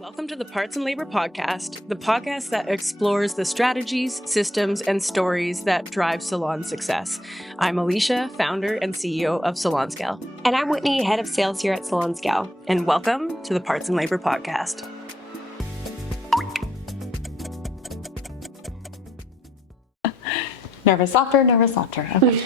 Welcome to the Parts and Labor Podcast, the podcast that explores the strategies, systems, and stories that drive salon success. I'm Alicia, founder and CEO of Salon Scale. And I'm Whitney, head of sales here at Salon Scale. And welcome to the Parts and Labor Podcast. Nervous laughter. Okay.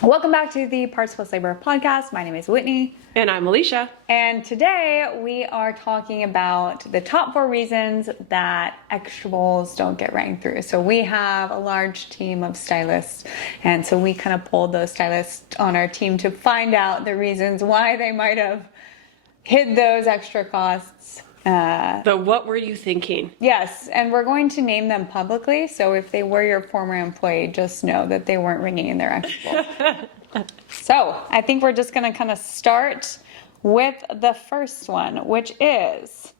Welcome back to the Parts plus Labor podcast. My name is Whitney. And I'm Alicia. And today we are talking about the top 4 reasons that extrables don't get rang through. So we have a large team of stylists. And so we kind of pulled those stylists on our team to find out the reasons why they might have hid those extra costs. The what were you thinking? Yes, and we're going to name them publicly. So if they were your former employee, just know that they weren't ringing in their extra bowl. So I think we're just going to kind of start with the first one, which is,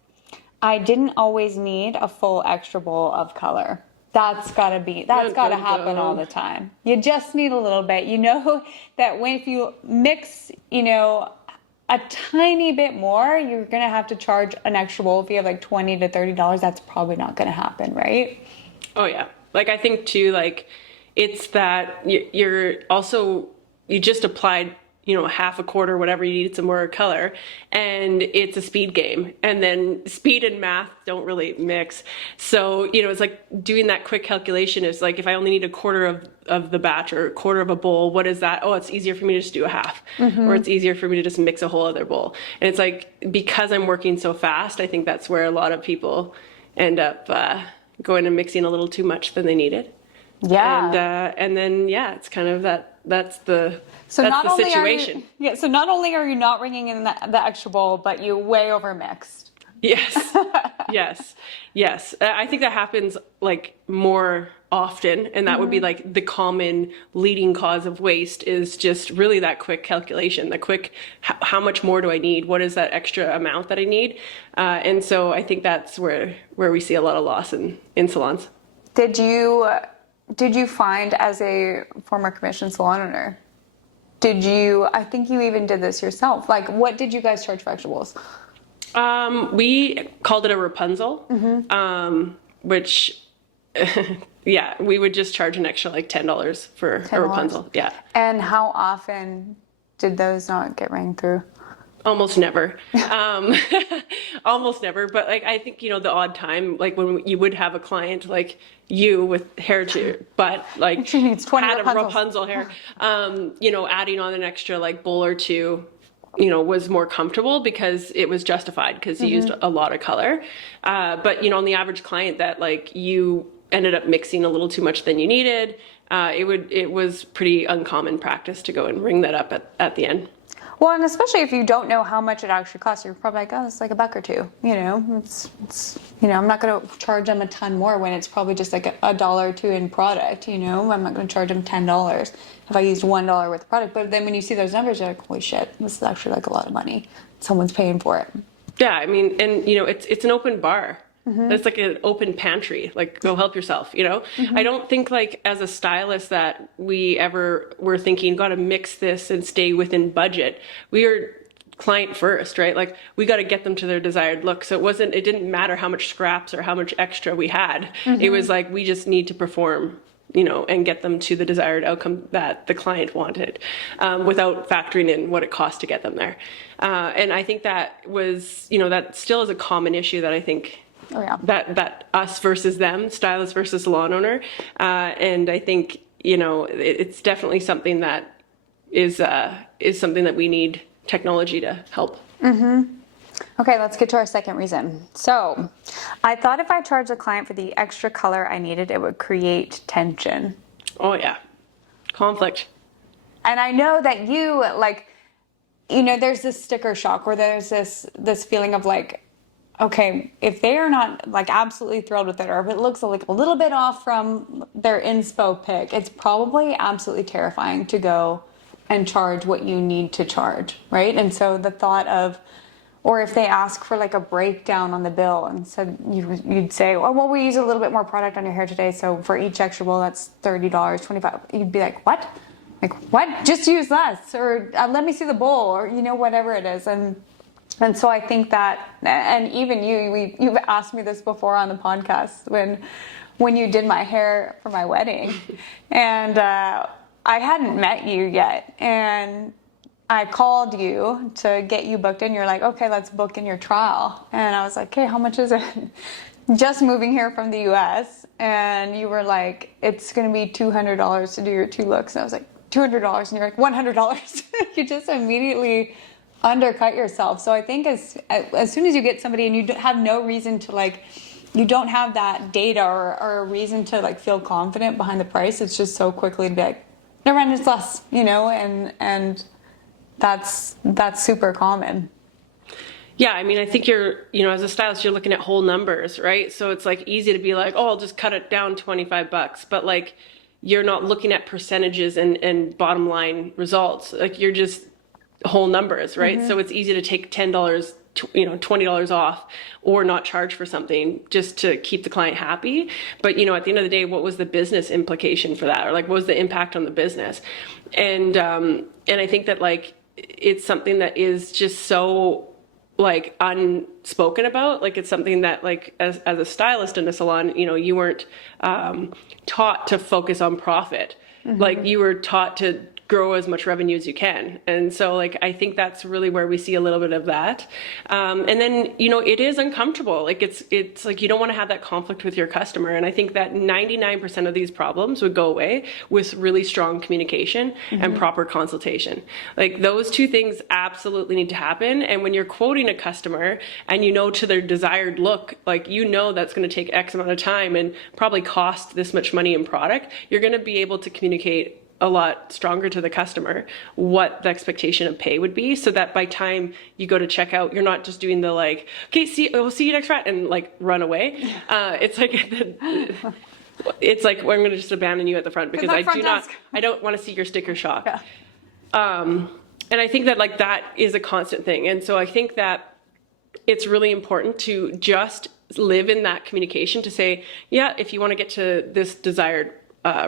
I didn't always need a full extra bowl of color. That's got to happen all the time. You just need a little bit. You know that if you mix, a tiny bit more, you're going to have to charge an extra bowl. If you have like $20 to $30, that's probably not going to happen, right? Oh, yeah. Like, I think too, like, it's that you just applied, half a quarter, whatever, you needed some more color, and it's a speed game. And then speed and math don't really mix. So, it's like doing that quick calculation is like, if I only need a quarter of the batch or a quarter of a bowl, what is that? Oh, it's easier for me to just do a half, or it's easier for me to just mix a whole other bowl. And it's like, because I'm working so fast, I think that's where a lot of people end up going and mixing a little too much than they needed. Yeah. And then, it's kind of that's the situation. So not only are you not ringing in the extra bowl, but you way over mixed. Yes. Yes. I think that happens like more often, and that would be like the common leading cause of waste is just really that quick calculation, the quick, how much more do I need? What is that extra amount that I need? And so I think that's where we see a lot of loss in salons. Did you find, as a former commissioned salon owner, I think you even did this yourself, like what did you guys charge for extra bowls? We called it a Rapunzel, which, we would just charge an extra like $10 for a Rapunzel. Yeah. And how often did those not get rang through? Almost never. Almost never. But like, I think, the odd time, like when you would have a client like you with hair to butt, like she needs 20 had Rapunzels. a Rapunzel hair, adding on an extra like bowl or two, was more comfortable because it was justified because you used a lot of color. But, on the average client that like you ended up mixing a little too much than you needed, it was pretty uncommon practice to go and ring that up at the end. Well, and especially if you don't know how much it actually costs, you're probably like, oh, it's like $1 or $2. It's I'm not going to charge them a ton more when it's probably just like $1 or $2 in product. I'm not going to charge them $10 if I used $1 worth of product. But then when you see those numbers, you're like, holy shit, this is actually like a lot of money. Someone's paying for it. Yeah, I mean, and it's an open bar. It's like an open pantry, like go help yourself, I don't think like as a stylist that we ever were thinking, got to mix this and stay within budget. We are client first, right? Like we got to get them to their desired look. So it didn't matter how much scraps or how much extra we had. It was like, we just need to perform, and get them to the desired outcome that the client wanted, without factoring in what it cost to get them there. And I think that was, that still is a common issue that I think, that us versus them, stylist versus salon owner. And I think, it's definitely something that is something that we need technology to help. Okay, let's get to our second reason. So I thought if I charged a client for the extra color I needed, it would create tension. Oh yeah. Conflict. And I know that you there's this sticker shock where there's this feeling of like, okay, if they are not like absolutely thrilled with it, or if it looks like a little bit off from their inspo pick, it's probably absolutely terrifying to go and charge what you need to charge, right? And so the thought of, or if they ask for like a breakdown on the bill and said, you'd say, oh, well, we use a little bit more product on your hair today, so for each extra bowl, that's $30, $25. You'd be like, what? Like, what? Just use less, or let me see the bowl, or whatever it is. And And so I think that, and even you've asked me this before on the podcast when you did my hair for my wedding, and I hadn't met you yet, and I called you to get you booked in. You're like, okay, let's book in your trial. And I was like, okay, how much is it? Just moving here from the US. And you were like, it's going to be $200 to do your 2 looks. And I was like, $200. And you're like, $100. You just immediately undercut yourself. So I think as soon as you get somebody and you have no reason to like, you don't have that data or a reason to like feel confident behind the price, it's just so quickly to be like, never mind, it's less, and that's super common. Yeah, I mean, I think as a stylist, you're looking at whole numbers, right? So it's like easy to be like, oh, I'll just cut it down $25, but like you're not looking at percentages and bottom line results. Like you're just whole numbers, right? So it's easy to take $10, $20 off or not charge for something just to keep the client happy. But, at the end of the day, what was the business implication for that? Or like, what was the impact on the business? And I think that like, it's something that is just so like unspoken about. Like it's something that like as a stylist in a salon, you weren't taught to focus on profit. Like you were taught to grow as much revenue as you can. And so like, I think that's really where we see a little bit of that. And then, it is uncomfortable. Like it's like, you don't want to have that conflict with your customer. And I think that 99% of these problems would go away with really strong communication and proper consultation. Like those 2 things absolutely need to happen. And when you're quoting a customer and to their desired look, like, that's going to take X amount of time and probably cost this much money in product, you're going to be able to communicate a lot stronger to the customer what the expectation of pay would be, so that by time you go to check out, you're not just doing the like, okay, we'll see you next Friday and like run away. It's like it's like, well, I'm going to just abandon you at the front because I don't want to see your sticker shock. Yeah. And I think that like that is a constant thing. And so I think that it's really important to just live in that communication to say, yeah, if you want to get to this desired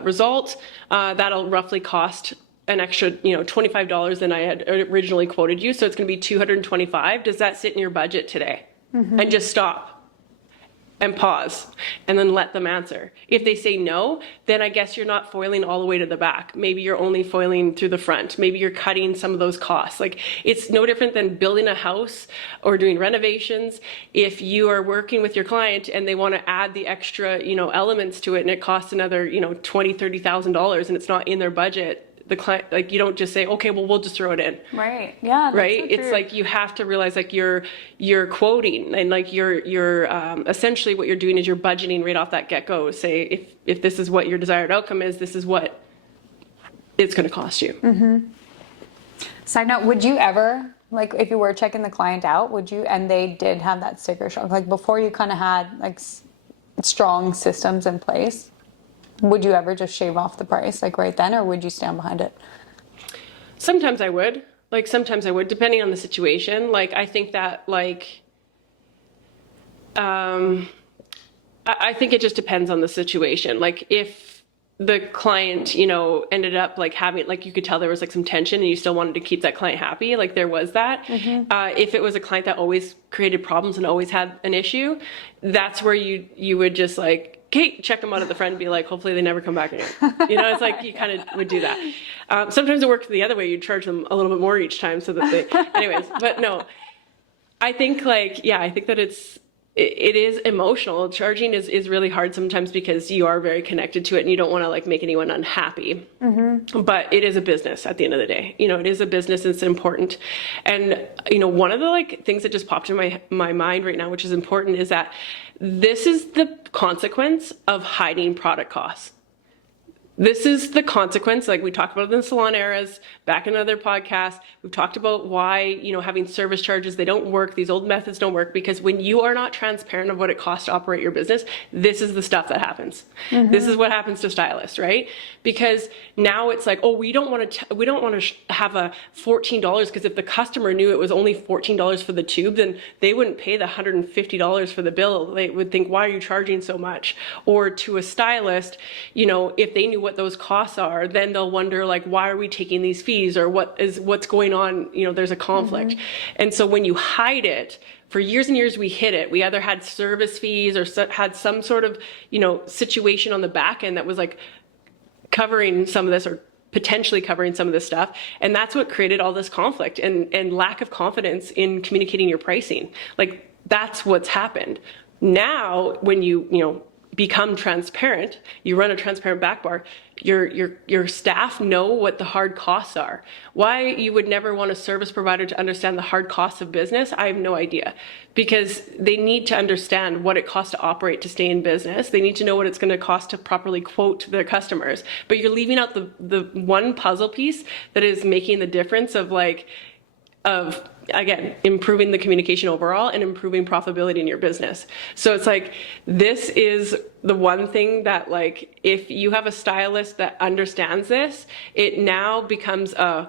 result, that'll roughly cost an extra, $25 than I had originally quoted you. So it's going to be $225. Does that sit in your budget today? And just stop and pause and then let them answer. If they say no, then I guess you're not foiling all the way to the back. Maybe you're only foiling through the front. Maybe you're cutting some of those costs. Like it's no different than building a house or doing renovations. If you are working with your client and they want to add the extra, elements to it and it costs another, $20,000, $30,000 and it's not in their budget, the client, like you don't just say, okay, well, we'll just throw it in. Right. Yeah. Right. So it's like, you have to realize like you're quoting and like you're essentially what you're doing is you're budgeting right off that get go. Say if this is what your desired outcome is, this is what it's going to cost you. Side note, would you ever, like if you were checking the client out, and they did have that sticker shock, like before you kind of had like strong systems in place, would you ever just shave off the price like right then, or would you stand behind it? Sometimes I would. Like sometimes I would, depending on the situation. Like I think that like, I think it just depends on the situation. Like if the client, ended up like having, like you could tell there was like some tension and you still wanted to keep that client happy, like there was that. If it was a client that always created problems and always had an issue, that's where you would just like, okay, check them out at the front and be like, hopefully they never come back again. It's like you kind of would do that. Sometimes it worked the other way. You'd charge them a little bit more each time so that they, anyways, but no, I think like, yeah, I think that it is emotional. Charging is really hard sometimes because you are very connected to it and you don't want to like make anyone unhappy. But it is a business at the end of the day. It is a business. It's important. And, one of the like things that just popped in my mind right now, which is important, is that this is the consequence of hiding product costs. This is the consequence, like we talked about in the salon eras, back in other podcasts, we've talked about why, having service charges, they don't work, these old methods don't work, because when you are not transparent of what it costs to operate your business, this is the stuff that happens. This is what happens to stylists, right? Because now it's like, oh, we don't want to have a $14, because if the customer knew it was only $14 for the tube, then they wouldn't pay the $150 for the bill. They would think, why are you charging so much? Or to a stylist, if they knew what those costs are, then they'll wonder like, why are we taking these fees, or what's going on? You know, there's a conflict. And so when you hide it, for years and years, we hid it. We either had service fees or had some sort of, you know, situation on the back end that was like covering some of this, or potentially covering some of this stuff. And that's what created all this conflict and lack of confidence in communicating your pricing. Like, that's what's happened. Now, when you become transparent, you run a transparent back bar, your staff know what the hard costs are. Why you would never want a service provider to understand the hard costs of business, I have no idea. Because they need to understand what it costs to operate, to stay in business. They need to know what it's going to cost to properly quote to their customers. But you're leaving out the one puzzle piece that is making the difference of again, improving the communication overall and improving profitability in your business. So it's like, this is the one thing that, like, if you have a stylist that understands this, it now becomes a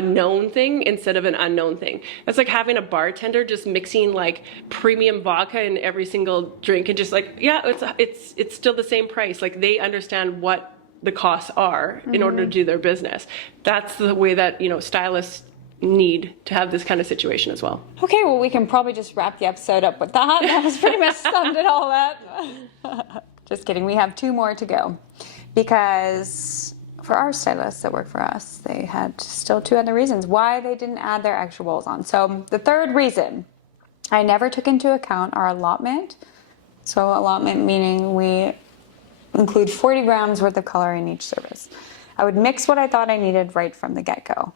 known thing instead of an unknown thing. That's like having a bartender just mixing like premium vodka in every single drink and just like, yeah, it's still the same price. Like, they understand what the costs are in order to do their business. That's the way that, you know, stylists need to have this kind of situation as well. Okay, well, we can probably just wrap the episode up with that. That was pretty much summed it all up. Just kidding. We have 2 more to go, because for our stylists that work for us, they had still 2 other reasons why they didn't add their extra bowls on. So the third reason, I never took into account our allotment. So allotment meaning we include 40 grams worth of color in each service. I would mix what I thought I needed right from the get-go.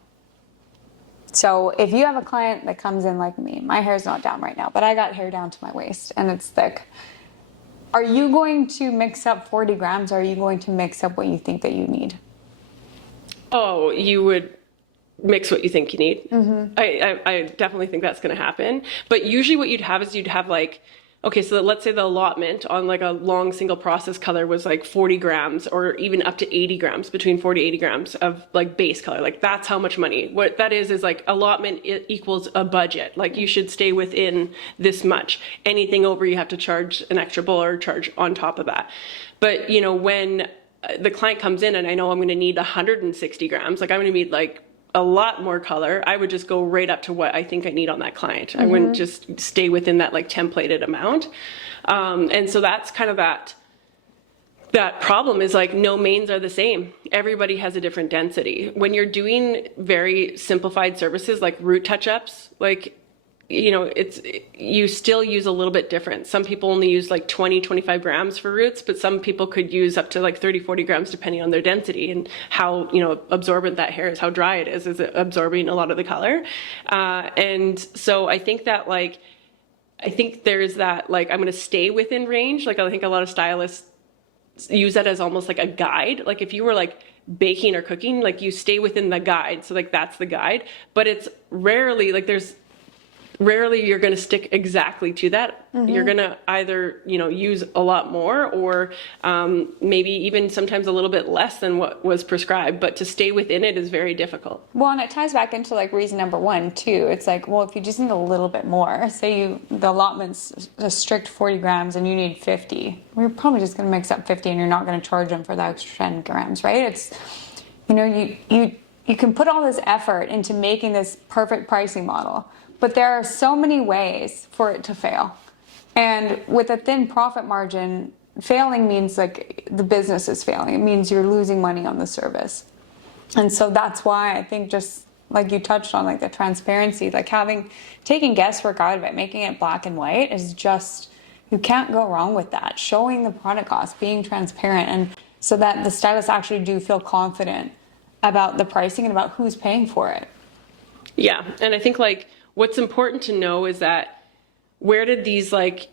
So if you have a client that comes in like me, my hair's not down right now, but I got hair down to my waist and it's thick. Are you going to mix up 40 grams, or are you going to mix up what you think that you need? Oh, you would mix what you think you need. I definitely think that's going to happen. But usually what you'd have is you'd have like, okay, so let's say the allotment on like a long single process color was like 40 grams or even up to 80 grams, between 40 80 grams of like base color. Like, that's how much money. What that is like allotment equals a budget. Like, you should stay within this much. Anything over, you have to charge an extra bill or charge on top of that. But, you know, when the client comes in and I know I'm going to need 160 grams, like I'm going to need like a lot more color, I would just go right up to what I think I need on that client. I wouldn't just stay within that like templated amount. And so that's kind of that problem is like, no mains are the same. Everybody has a different density. When you're doing very simplified services like root touch-ups, like, you know, you still use a little bit different. Some people only use like 20, 25 grams for roots, but some people could use up to like 30, 40 grams depending on their density and how, you know, absorbent that hair is, how dry it is. Is it absorbing a lot of the color? And so I think that there's that, like, I'm going to stay within range. Like, I think a lot of stylists use that as almost like a guide. Like, if you were like baking or cooking, like, you stay within the guide. So like, that's the guide, but it's rarely like rarely you're going to stick exactly to that. You're going to either, you know, use a lot more or maybe even sometimes a little bit less than what was prescribed, but to stay within it is very difficult. Well, and it ties back into like reason number 1 too. It's like, well, if you just need a little bit more, say the allotment's a strict 40 grams and you need 50, well, you're probably just going to mix up 50 and you're not going to charge them for the extra 10 grams, right? It's, you know, you can put all this effort into making this perfect pricing model, but there are so many ways for it to fail. And with a thin profit margin, failing means like the business is failing. It means you're losing money on the service. And so that's why I think, just like you touched on, like the transparency, like taking guesswork out of it, making it black and white is just, you can't go wrong with that. Showing the product cost, being transparent, and so that the stylists actually do feel confident about the pricing and about who's paying for it. Yeah, and I think like, what's important to know is that where did these like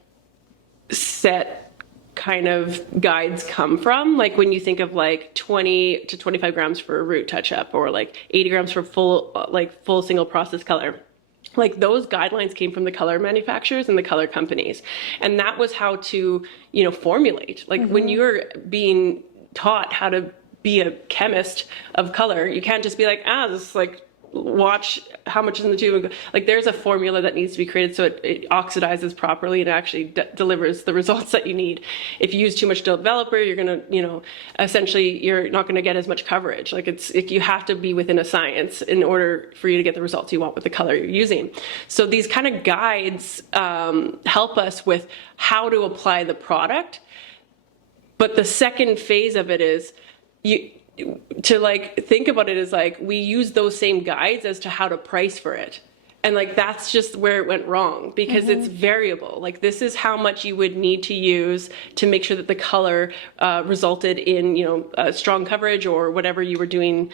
set kind of guides come from? Like, when you think of like 20 to 25 grams for a root touch up, or like 80 grams for full single process color, like those guidelines came from the color manufacturers and the color companies. And that was how to, you know, formulate. Like when you're being taught how to be a chemist of color, you can't just be like, this is like watch how much is in the tube and go, like there's a formula that needs to be created so it oxidizes properly and actually delivers the results that you need. If you use too much developer, you're going to, essentially you're not going to get as much coverage. Like you have to be within a science in order for you to get the results you want with the color you're using. So these kind of guides help us with how to apply the product. But the second phase of it is to like think about it as like we use those same guides as to how to price for it. And like that's just where it went wrong, because it's variable. Like this is how much you would need to use to make sure that the color resulted in strong coverage or whatever you were doing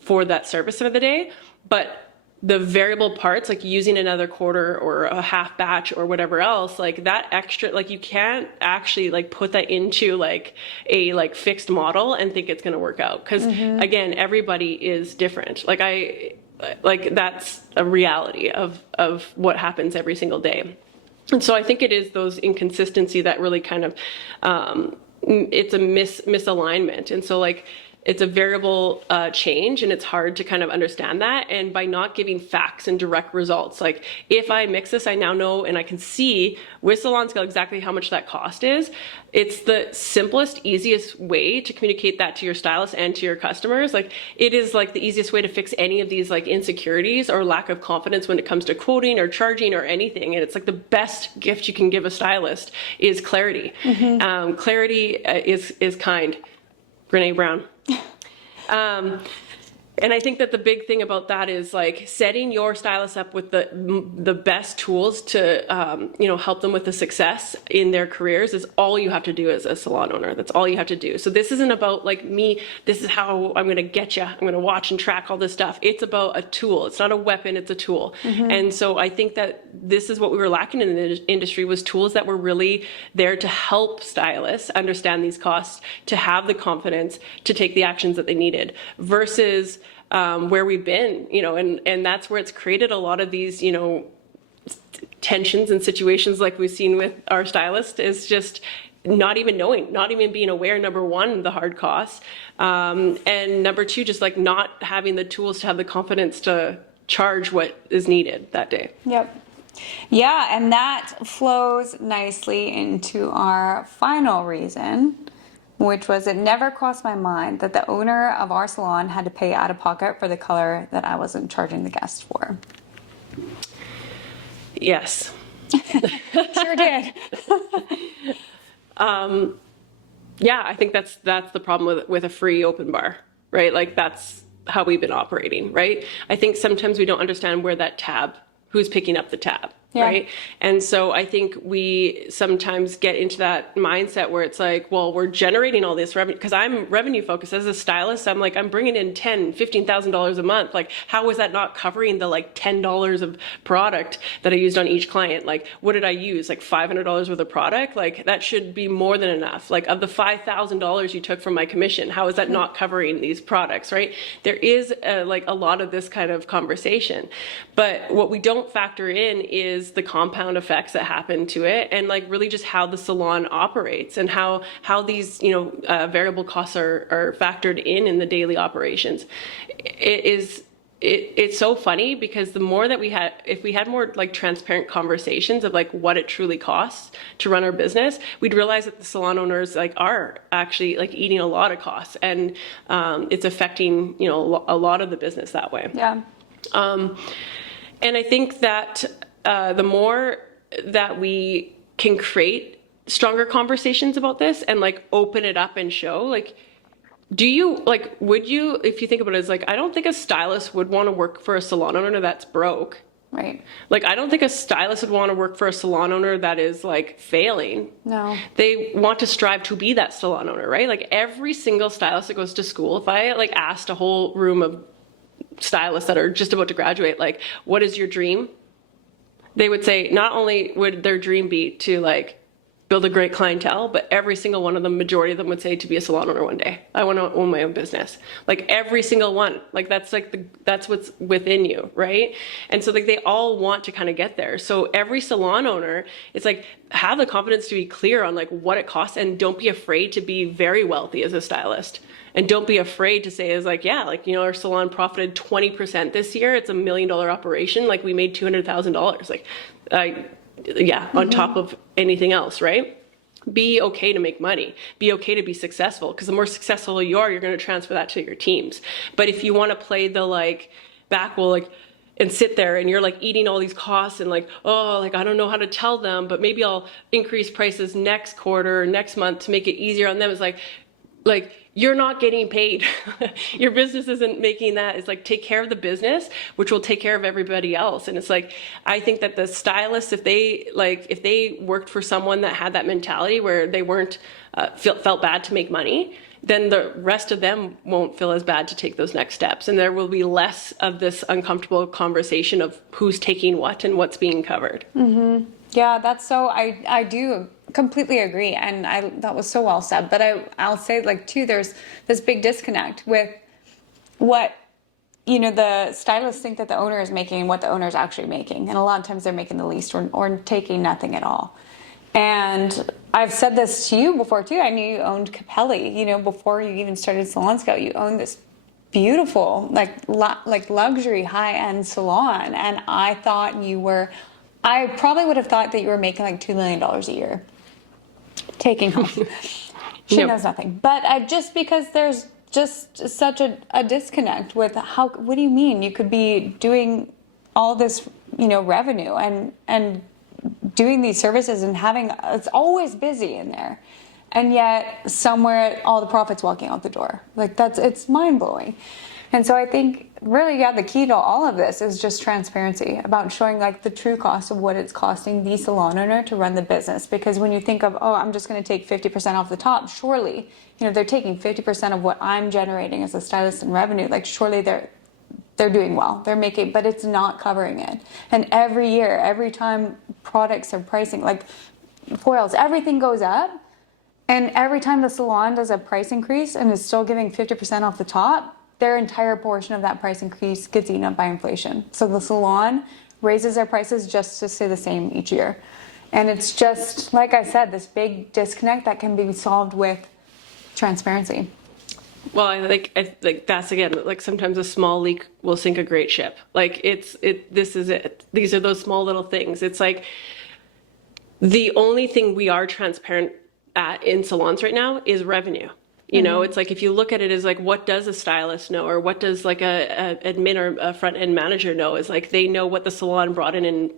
for that service of the day. But the variable parts, like using another quarter or a half batch or whatever else, like that extra, like you can't actually like put that into like a like fixed model and think it's going to work out. Because again, everybody is different. Like that's a reality of what happens every single day. And so I think it is those inconsistency that really kind of, it's a misalignment. And so like, it's a variable change, and it's hard to kind of understand that. And by not giving facts and direct results, like if I mix this, I now know and I can see with Salon Scale exactly how much that cost is. It's the simplest, easiest way to communicate that to your stylist and to your customers. Like it is like the easiest way to fix any of these like insecurities or lack of confidence when it comes to quoting or charging or anything. And it's like the best gift you can give a stylist is clarity. Clarity is kind. Brene Brown. And I think that the big thing about that is like setting your stylist up with the best tools to, help them with the success in their careers is all you have to do as a salon owner. That's all you have to do. So this isn't about like me, this is how I'm going to get you. I'm going to watch and track all this stuff. It's about a tool. It's not a weapon, it's a tool. And so I think that this is what we were lacking in the industry, was tools that were really there to help stylists understand these costs, to have the confidence to take the actions that they needed, versus where we've been, and that's where it's created a lot of these, tensions and situations like we've seen with our stylist, is just not even knowing, not even being aware, number one, the hard costs, and number two, just like not having the tools to have the confidence to charge what is needed that day. Yep. Yeah, and that flows nicely into our final reason, which was it never crossed my mind that the owner of our salon had to pay out of pocket for the color that I wasn't charging the guest for. Yes. Sure did. Yeah, I think that's the problem with a free open bar, right? Like that's how we've been operating, right? I think sometimes we don't understand where that tab, who's picking up the tab. Yeah. Right. And so I think we sometimes get into that mindset where it's like, well, we're generating all this revenue, because I'm revenue focused as a stylist. I'm like, I'm bringing in $15,000 a month. Like, how is that not covering the like $10 of product that I used on each client? Like, what did I use? Like $500 worth of product? Like that should be more than enough. Like of the $5,000 you took from my commission, how is that not covering these products? Right. There is like a lot of this kind of conversation, but what we don't factor in is the compound effects that happen to it, and like really just how the salon operates and how these variable costs are factored in the daily operations. It's so funny, because the more that if we had more like transparent conversations of like what it truly costs to run our business, we'd realize that the salon owners like are actually like eating a lot of costs, and it's affecting a lot of the business that way. Yeah. And I think that the more that we can create stronger conversations about this and like open it up and show, like, would you, if you think about it, as like, I don't think a stylist would want to work for a salon owner that's broke. Right. Like, I don't think a stylist would want to work for a salon owner that is like failing. No. They want to strive to be that salon owner, right? Like every single stylist that goes to school, if I like asked a whole room of stylists that are just about to graduate, like, what is your dream? They would say not only would their dream be to like build a great clientele, but every single one of them, majority of them would say to be a salon owner one day. I want to own my own business. Like every single one, like that's what's within you, right? And so like they all want to kind of get there. So every salon owner, it's like have the confidence to be clear on like what it costs, and don't be afraid to be very wealthy as a stylist. And don't be afraid to say is like, yeah, like, our salon profited 20% this year. It's $1 million operation. Like we made $200,000. Like, on top of anything else, right? Be okay to make money. Be okay to be successful, because the more successful you are, you're going to transfer that to your teams. But if you want to play the like and sit there and you're like eating all these costs and like, oh, like I don't know how to tell them, but maybe I'll increase prices next quarter or next month to make it easier on them. It's like you're not getting paid. Your business isn't making that. It's like, take care of the business, which will take care of everybody else. And it's like, I think that the stylists, if they worked for someone that had that mentality where they weren't, felt bad to make money, then the rest of them won't feel as bad to take those next steps. And there will be less of this uncomfortable conversation of who's taking what and what's being covered. Mm-hmm. Yeah, that's so, I do completely agree. And that was so well said. But I'll say like too, there's this big disconnect with what, the stylists think that the owner is making and what the owner is actually making. And a lot of times they're making the least or taking nothing at all. And I've said this to you before too. I knew you owned Capelli, before you even started Salon Scout. You owned this beautiful, like luxury high-end salon. And I probably would have thought that you were making like $2 million a year taking home. She knows nothing. But just because there's just such a disconnect with what do you mean? You could be doing all this, revenue and doing these services and it's always busy in there. And yet somewhere all the profits walking out the door. Like it's mind blowing. And so I think really, the key to all of this is just transparency about showing like the true cost of what it's costing the salon owner to run the business. Because when you think of, I'm just going to take 50% off the top, surely, they're taking 50% of what I'm generating as a stylist in revenue. Like surely they're doing well. They're making, but it's not covering it. And every year, every time products are pricing, like foils, everything goes up. And every time the salon does a price increase and is still giving 50% off the top, their entire portion of that price increase gets eaten up by inflation. So the salon raises their prices just to stay the same each year. And it's just, like I said, this big disconnect that can be solved with transparency. Well, I think that's again, like sometimes a small leak will sink a great ship. Like this is it. These are those small little things. It's like the only thing we are transparent at in salons right now is revenue. It's like if you look at it as like, what does a stylist know, or what does like a admin or a front end manager know? Is like they know what the salon brought in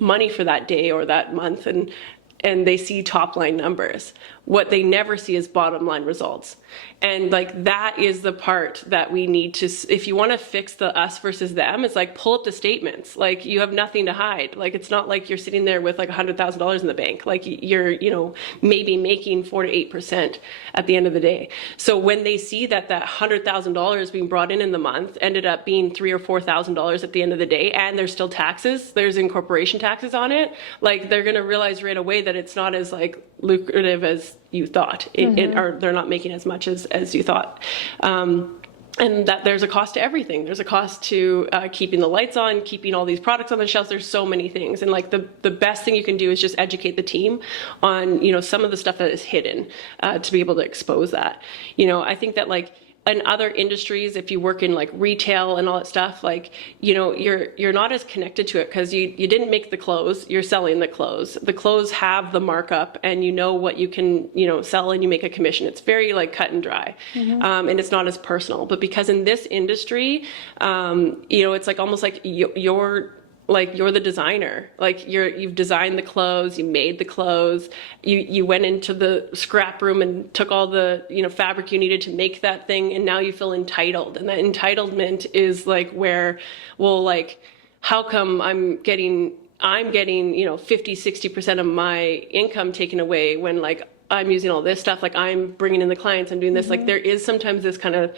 money for that day or that month, and they see top line numbers. What they never see is bottom line results. And like that is the part that we need to, if you want to fix the us versus them, it's like pull up the statements. Like you have nothing to hide. Like it's not like you're sitting there with like $100,000 in the bank. Like you're, maybe making 4 to 8% at the end of the day. So when they see that $100,000 being brought in the month ended up being $3,000 or $4,000 at the end of the day, and there's still taxes, there's incorporation taxes on it, like they're going to realize right away that it's not as like lucrative as you thought, or they're not making as much as you thought. And that there's a cost to everything. There's a cost to keeping the lights on, keeping all these products on the shelves. There's so many things. And like the best thing you can do is just educate the team on, some of the stuff that is hidden to be able to expose that. I think that like in other industries, if you work in like retail and all that stuff, like, you're not as connected to it because you didn't make the clothes, you're selling the clothes. The clothes have the markup and what you can, sell, and you make a commission. It's very like cut and dry. And it's not as personal. But because in this industry, it's like almost like you're the designer. Like you've designed the clothes, you made the clothes, you went into the scrap room and took all the fabric you needed to make that thing, and now you feel entitled. And that entitlement is like where, well, like how come I'm getting 50-60% of my income taken away when like I'm using all this stuff, like I'm bringing in the clients, I'm doing this. Like there is sometimes this kind of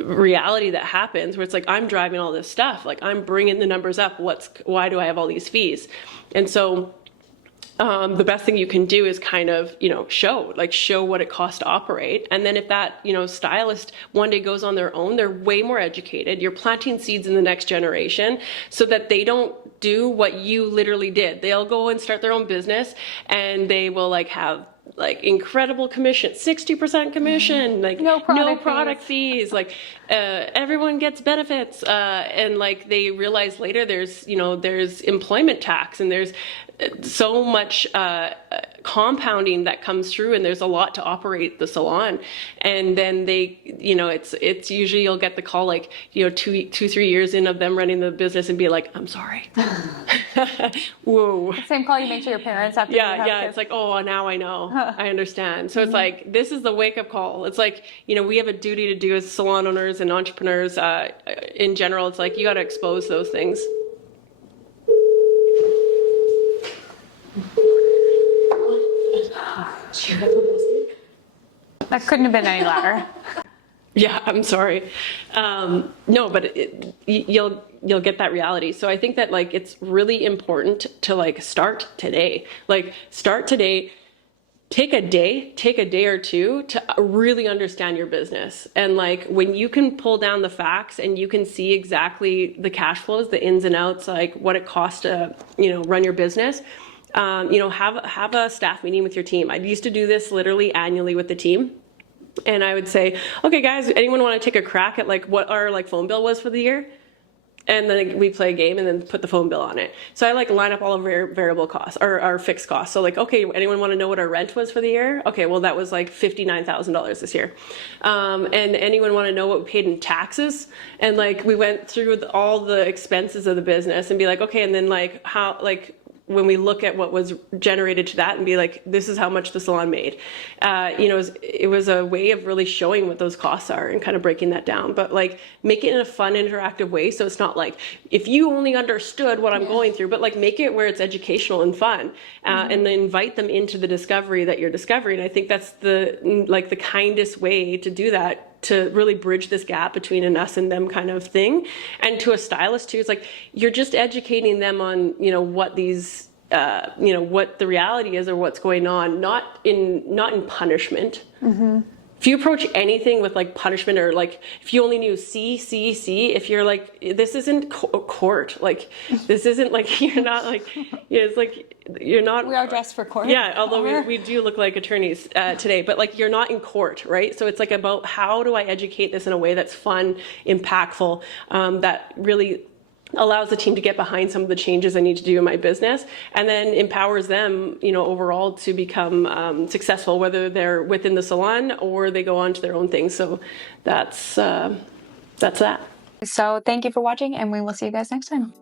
reality that happens where it's like I'm driving all this stuff, like I'm bringing the numbers up, why do I have all these fees? And so the best thing you can do is kind of, show what it costs to operate. And then if that, stylist one day goes on their own, they're way more educated. You're planting seeds in the next generation so that they don't do what you literally did. They'll go and start their own business, and they will have incredible commission, 60% commission, no product fees, everyone gets benefits, and they realize later there's employment tax, and there's so much compounding that comes through, and there's a lot to operate the salon. And then they, it's usually you'll get the call 2-3 years in of them running the business and be like, I'm sorry. Whoa. Same call you make to your parents after you have kids. It's like, oh, now I know. I understand. So it's this is the wake-up call. It's we have a duty to do as salon owners and entrepreneurs in general. It's you got to expose those things. That couldn't have been any louder. Yeah, I'm sorry. No, but you'll get that reality. So I think that it's really important to start today. Start today. Take a day or two to really understand your business. And when you can pull down the facts and you can see exactly the cash flows, the ins and outs, what it costs to run your business. Have a staff meeting with your team. I used to do this literally annually with the team. And I would say, okay, guys, anyone want to take a crack at what our phone bill was for the year? And then we play a game and then put the phone bill on it. So I line up all of our variable costs or our fixed costs. So okay, anyone want to know what our rent was for the year? Okay, well that was $59,000 this year. And anyone want to know what we paid in taxes? And we went through all the expenses of the business and be okay, and then how when we look at what was generated to that and be this is how much the salon made. It was a way of really showing what those costs are and kind of breaking that down, but make it in a fun, interactive way. So it's not if you only understood what I'm going through, but make it where it's educational and fun, and then invite them into the discovery that you're discovering. I think that's the kindest way to do that, to really bridge this gap between an us and them kind of thing. And to a stylist too, it's you're just educating them on, what these, what the reality is or what's going on, not in punishment. Mm-hmm. If you approach anything with punishment or if you only knew see, if you're this isn't court, this isn't you're not it's you're not. We are dressed for court. Yeah, although we do look like attorneys today, but you're not in court, right? So it's about how do I educate this in a way that's fun, impactful, that really allows the team to get behind some of the changes I need to do in my business, and then empowers them, overall to become successful, whether they're within the salon or they go on to their own things. So that's that. So thank you for watching, and we will see you guys next time.